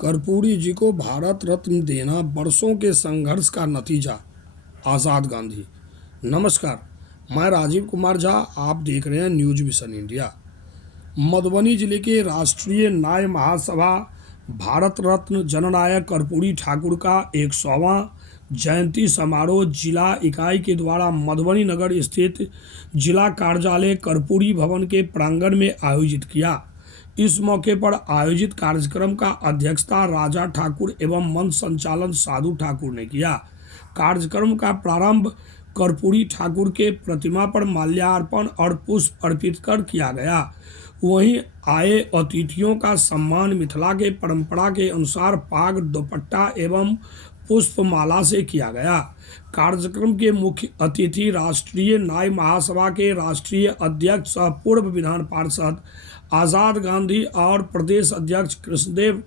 कर्पूरी जी को भारत रत्न देना बरसों के संघर्ष का नतीजा। आज़ाद गांधी। नमस्कार, मैं राजीव कुमार झा, आप देख रहे हैं न्यूज विशन इंडिया। मधुबनी जिले के राष्ट्रीय न्याय महासभा भारत रत्न जननायक कर्पूरी ठाकुर का 100वां जयंती समारोह जिला इकाई के द्वारा मधुबनी नगर स्थित जिला कार्यालय कर्पूरी भवन के प्रांगण में आयोजित किया। इस मौके पर आयोजित कार्यक्रम का अध्यक्षता राजा ठाकुर एवं मंच संचालन साधु ठाकुर ने किया। कार्यक्रम का प्रारंभ कर्पूरी ठाकुर के प्रतिमा पर माल्यार्पण और पुष्प अर्पित कर किया गया। वहीं आए अतिथियों का सम्मान मिथिला के परंपरा के अनुसार पाग, दुपट्टा एवं पुष्पमाला से किया गया। कार्यक्रम के मुख्य अतिथि राष्ट्रीय न्याय महासभा के राष्ट्रीय अध्यक्ष सह पूर्व विधान पार्षद आज़ाद गांधी और प्रदेश अध्यक्ष कृष्णदेव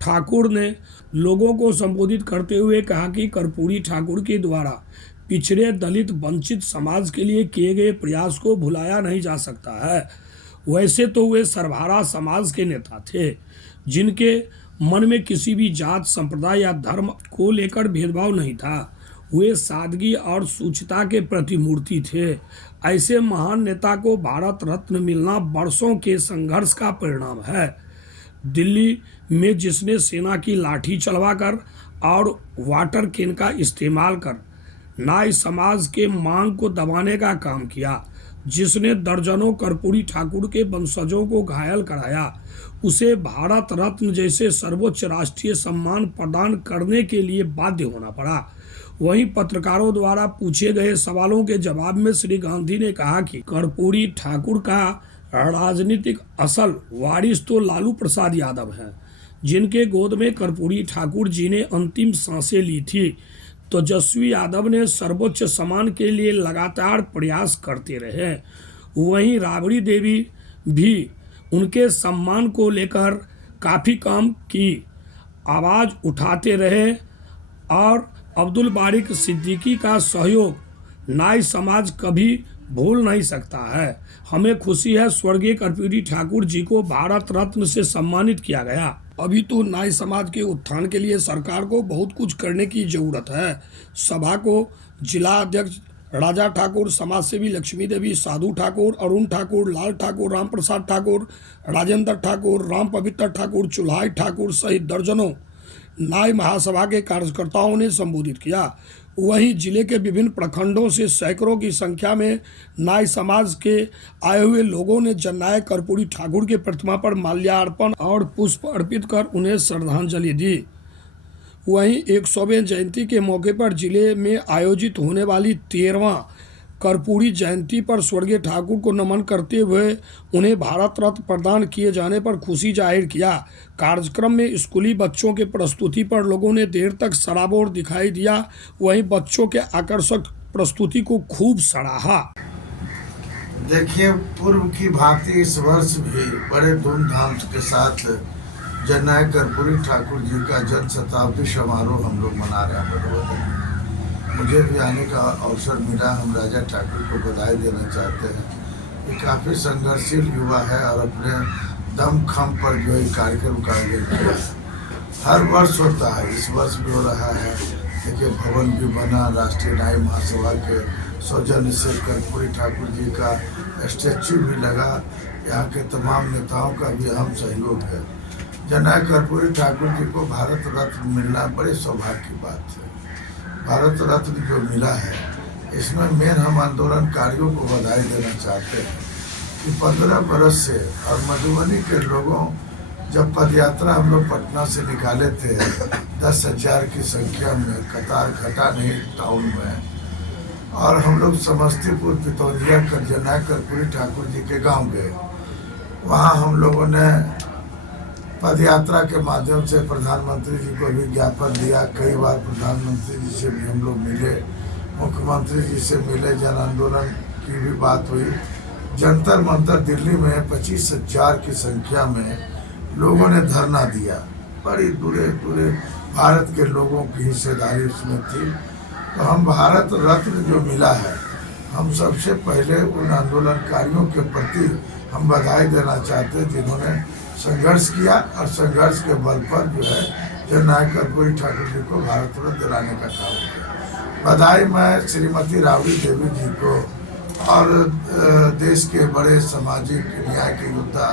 ठाकुर ने लोगों को संबोधित करते हुए कहा कि कर्पूरी ठाकुर के द्वारा पिछड़े, दलित, वंचित समाज के लिए किए गए प्रयास को भुलाया नहीं जा सकता है। वैसे तो वे सर्वहारा समाज के नेता थे, जिनके मन में किसी भी जात, संप्रदाय या धर्म को लेकर भेदभाव नहीं था। वे सादगी और शुचिता के प्रतिमूर्ति थे। ऐसे महान नेता को भारत रत्न मिलना बरसों के संघर्ष का परिणाम है। दिल्ली में जिसने सेना की लाठी चलवाकर और वाटर कैन का इस्तेमाल कर नाई समाज के मांग को दबाने का काम किया, जिसने दर्जनों कर्पूरी ठाकुर के वंशजों को घायल कराया, उसे भारत रत्न जैसे सर्वोच्च राष्ट्रीय सम्मान प्रदान करने के लिए बाध्य होना पड़ा। वहीं पत्रकारों द्वारा पूछे गए सवालों के जवाब में श्री गांधी ने कहा कि कर्पूरी ठाकुर का राजनीतिक असल वारिस तो लालू प्रसाद यादव हैं, जिनके गोद में कर्पूरी ठाकुर जी ने अंतिम सांसें ली थी। तेजस्वी यादव ने सर्वोच्च सम्मान के लिए लगातार प्रयास करते रहे। वहीं राबड़ी देवी भी उनके सम्मान को लेकर काफ़ी कम की आवाज़ उठाते रहे और अब्दुल बारिक सिद्दीकी का सहयोग नाई समाज कभी भूल नहीं सकता है। हमें खुशी है स्वर्गीय कर्पूरी ठाकुर जी को भारत रत्न से सम्मानित किया गया। अभी तो नाई समाज के उत्थान के लिए सरकार को बहुत कुछ करने की जरूरत है। सभा को जिला अध्यक्ष राजा ठाकुर, समाज सेवी लक्ष्मी देवी, साधु ठाकुर, अरुण ठाकुर, लाल ठाकुर, राम प्रसाद ठाकुर, राजेंद्र ठाकुर, राम पवित्र ठाकुर, चुल्हाई ठाकुर सहित दर्जनों न्याय महासभा के कार्यकर्ताओं ने संबोधित किया। वहीं जिले के विभिन्न प्रखंडों से सैकड़ों की संख्या में नाई समाज के आए हुए लोगों ने जननायक कर्पूरी ठाकुर के प्रतिमा पर माल्यार्पण और पुष्प अर्पित कर उन्हें श्रद्धांजलि दी। वहीं 100वें जयंती के मौके पर जिले में आयोजित होने वाली 13वां कर्पूरी जयंती पर स्वर्गीय ठाकुर को नमन करते हुए उन्हें भारत रत्न प्रदान किए जाने पर खुशी जाहिर किया। कार्यक्रम में स्कूली बच्चों के प्रस्तुति पर लोगों ने देर तक सराबोर दिखाई दिया। वहीं बच्चों के आकर्षक प्रस्तुति को खूब सराहा। देखिए, पूर्व की भांति इस वर्ष भी बड़े धूमधाम के साथ जननायक कर्पूरी ठाकुर जी का जन्म शताब्दी समारोह हम लोग मना रहे हैं। मुझे भी आने का अवसर मिला। हम राजा ठाकुर को बधाई देना चाहते हैं। ये काफ़ी संघर्षशील युवा है और अपने दम खम पर जो ये कार्यक्रम का आयोजन किया है। हर वर्ष होता है, इस वर्ष भी हो रहा है। देखिए, भवन भी बना, राष्ट्रीय न्याय महासभा के सौजन्य से कर्पूरी ठाकुर जी का स्टैच्यू भी लगा। यहाँ के तमाम नेताओं का भी अहम सहयोग है। जननायक कर्पूरी ठाकुर जी को भारत रत्न मिलना बड़े सौभाग्य की बात है। भारत रत्न जो मिला है, इसमें मेन हम आंदोलनकारियों को बधाई देना चाहते हैं कि 15 बरस से और मधुबनी के लोगों जब पदयात्रा हम लोग पटना से निकाले थे 10,000 की संख्या में, कतार खटा नहीं टाउन में, और हम लोग समस्तीपुर पितौजिया कर जननायक कर्पूरी ठाकुर जी के गांव गए। वहाँ हम लोगों ने पदयात्रा के माध्यम से प्रधानमंत्री जी को भी ज्ञापन दिया। कई बार प्रधानमंत्री जी से भी हम लोग मिले, मुख्यमंत्री जी से मिले, जन आंदोलन की भी बात हुई। जंतर मंतर दिल्ली में 25,000 की संख्या में लोगों ने धरना दिया। बड़ी दूरे दूरे भारत के लोगों की हिस्सेदारी उसमें थी। तो हम भारत रत्न जो मिला है, हम सबसे पहले उन आंदोलनकारियों के प्रति हम बधाई देना चाहते हैं जिन्होंने संघर्ष किया और संघर्ष के बल पर जो है जननायक कर्पूरी ठाकुर जी को भारत रत्न दिलाने का काम किया। बधाई मैं श्रीमती राबड़ी देवी जी को और देश के बड़े सामाजिक न्याय के योद्धा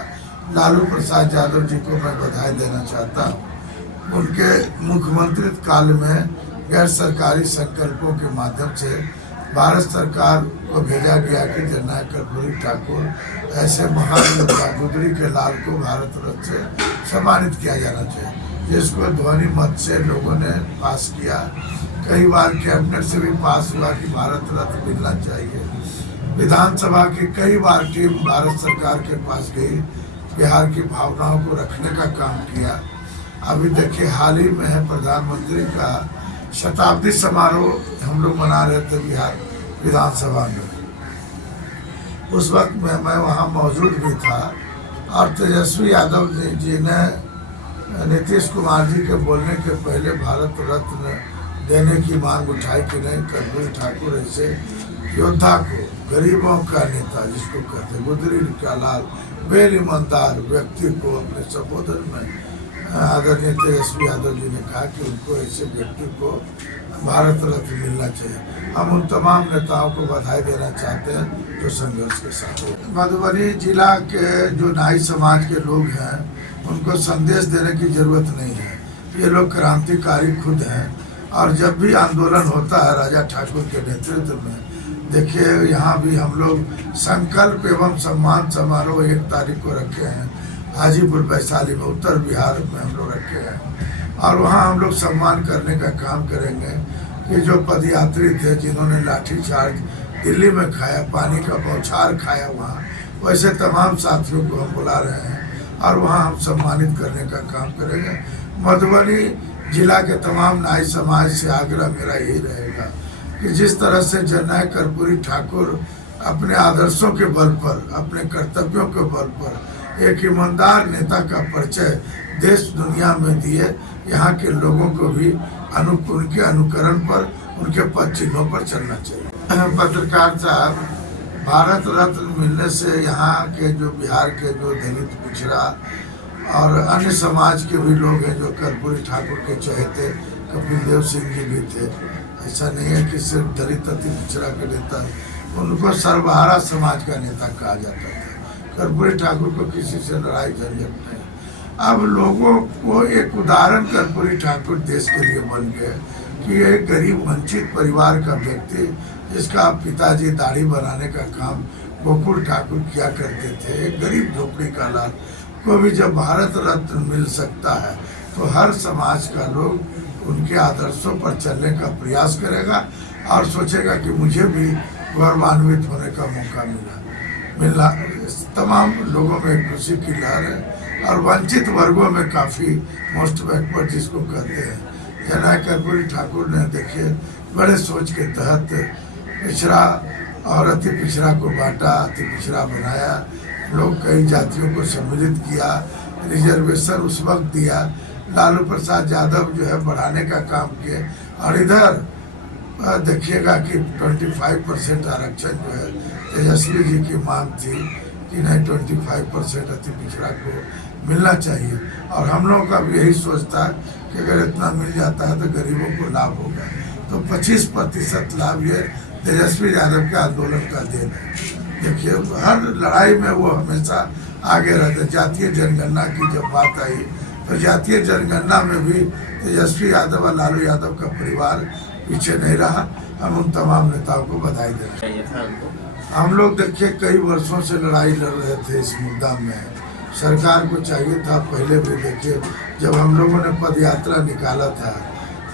लालू प्रसाद यादव जी को मैं बधाई देना चाहता हूँ। उनके मुख्यमंत्री काल में गैर सरकारी संकल्पों के माध्यम से भारत सरकार को भेजा गया कि जननायक कर्पूरी ठाकुर ऐसे महान योद्धा गुजरी के लाल को भारत रत्न से सम्मानित किया जाना चाहिए, जिसको ध्वनि मत से लोगों ने पास किया। कई बार कैबिनेट से भी पास हुआ कि भारत रत्न मिलना चाहिए। विधानसभा की कई बार टीम भारत सरकार के पास गई, बिहार की भावनाओं को रखने का काम किया। अभी देखिए हाल ही में प्रधानमंत्री का शताब्दी समारोह हम लोग मना रहे थे बिहार विधानसभा में। उस वक्त में मैं वहाँ मौजूद भी था और तेजस्वी यादव जी ने नीतीश कुमार जी के बोलने के पहले भारत रत्न देने की मांग उठाई कि नहीं, कर्पूरी ठाकुर ऐसे योद्धा को, गरीबों का नेता जिसको कहते गुजरी का लाल, बेल ईमानदार व्यक्ति को अपने संबोधन में आदरणीय तेजस्वी यादव जी ने कहा कि उनको ऐसे व्यक्ति को भारत रत्न मिलना चाहिए। हम उन तमाम नेताओं को बधाई देना चाहते हैं जो संघर्ष के साथ हैं। मधुबनी जिला के जो नाई समाज के लोग हैं उनको संदेश देने की जरूरत नहीं है। ये लोग क्रांतिकारी खुद हैं और जब भी आंदोलन होता है राजा ठाकुर के नेतृत्व में, देखिए यहाँ भी हम लोग संकल्प एवं सम्मान समारोह 1 तारीख को रखे हैं हाजीपुर वैशाली में, उत्तर बिहार में हम लोग रखे हैं और वहाँ हम लोग सम्मान करने का काम करेंगे कि जो पदयात्री थे जिन्होंने लाठी चार्ज दिल्ली में खाया, पानी का बौछार खाया वहाँ, वैसे तमाम साथियों को हम बुला रहे हैं और वहाँ हम सम्मानित करने का काम करेंगे। मधुबनी जिला के तमाम नाई समाज से आग्रह मेरा यही रहेगा कि जिस तरह से जननायक कर्पूरी ठाकुर अपने आदर्शों के बल पर, अपने कर्तव्यों के बल पर एक ईमानदार नेता का परिचय देश दुनिया में दिए, यहाँ के लोगों को भी उनके अनुकरण पर, उनके पद चिन्हों पर चलना चाहिए। पत्रकार साहब, भारत रत्न मिलने से यहाँ के जो बिहार के जो दलित पिछड़ा और अन्य समाज के भी लोग हैं जो कर्पूरी ठाकुर के चहेते, कपिल देव सिंह जी भी थे। ऐसा नहीं है कि सिर्फ दलित अति पिछड़ा के नेता, उनको सर्वहारा समाज का नेता कहा जाता था। कर्पूरी ठाकुर को किसी से लड़ाई झंझट नहीं। अब लोगों को एक उदाहरण कर्पूरी ठाकुर देश के लिए बन गए कि एक गरीब वंचित परिवार का व्यक्ति जिसका पिताजी दाढ़ी बनाने का काम गोकुल ठाकुर किया करते थे, एक गरीब झोपड़ी का लाल को भी जब भारत रत्न मिल सकता है तो हर समाज का लोग उनके आदर्शों पर चलने का प्रयास करेगा और सोचेगा कि मुझे भी गौरवान्वित होने का मौका मिला। तमाम लोगों में खुशी की लहर है और वंचित वर्गों में काफ़ी मोस्ट बैकवर्ड जिसको कहते हैं, जननायक कर्पूरी ठाकुर ने देखिए बड़े सोच के तहत पिछड़ा और अति पिछड़ा को बांटा, अति पिछड़ा बनाया, लोग कई जातियों को सम्मिलित किया, रिजर्वेशन उस वक्त दिया, लालू प्रसाद यादव जो है बढ़ाने का काम किए और इधर देखिएगा कि 25% आरक्षण जो है तेजस्वी जी की मांग थी कि नहीं 25% अति पिछड़ा को मिलना चाहिए और हम लोगों का भी यही सोच था कि अगर इतना मिल जाता है तो गरीबों को लाभ होगा। तो 25% लाभ ये तेजस्वी यादव के आंदोलन का देन है। देखिए हर लड़ाई में वो हमेशा आगे रहते। जातीय जनगणना की जब बात आई तो जातीय जनगणना में भी तेजस्वी यादव और लालू यादव का परिवार पीछे नहीं रहा। हम उन तमाम नेताओं को बधाई देते हैं। हम लोग देखिए कई वर्षों से लड़ाई लड़ रहे थे इस मुद्दा में। सरकार को चाहिए था, पहले भी देखिए जब हम लोगों ने पद यात्रा निकाला था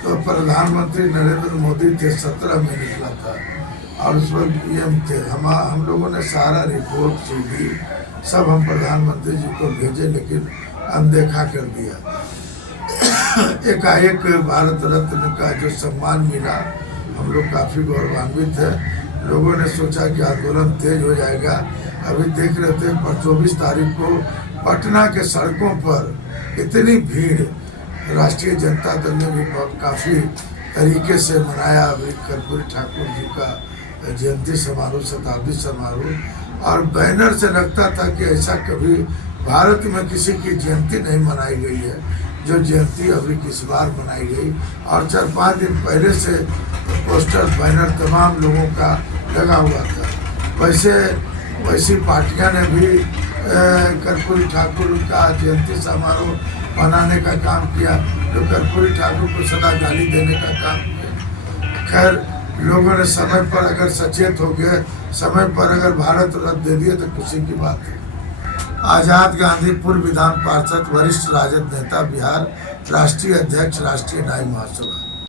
तो प्रधानमंत्री नरेंद्र मोदी थे, 17 में निकला था और उस वक्त पीएम थे। हम लोगों ने सारा रिपोर्ट सीधी सब हम प्रधानमंत्री जी को भेजे लेकिन अनदेखा कर दिया। एकाएक भारत रत्न का जो सम्मान मिला हम लोग काफ़ी गौरवान्वित है। लोगों ने सोचा कि आंदोलन तेज हो जाएगा। अभी देख रहे थे पर 24 तारीख को पटना के सड़कों पर इतनी भीड़, राष्ट्रीय जनता दल ने भी काफ़ी तरीके से मनाया अभी कर्पूरी ठाकुर जी का जयंती समारोह, शताब्दी समारोह, और बैनर से लगता था कि ऐसा कभी भारत में किसी की जयंती नहीं मनाई गई है जो जयंती अभी इस बार मनाई गई। और 4-5 दिन पहले से पोस्टर बैनर तमाम लोगों का लगा हुआ था। वैसी पार्टियां ने भी कर्पूरी ठाकुर का जयंती समारोह मनाने का काम किया, जो कर्पूरी ठाकुर को सदा गाली देने का काम किया। खैर, लोगों ने समय पर अगर सचेत हो गए, समय पर अगर भारत रत्न दे दिए तो खुशी की बात है। आजाद गांधी पूर्व विधान पार्षद, वरिष्ठ राजद नेता, बिहार राष्ट्रीय अध्यक्ष, राष्ट्रीय न्याय महासभा।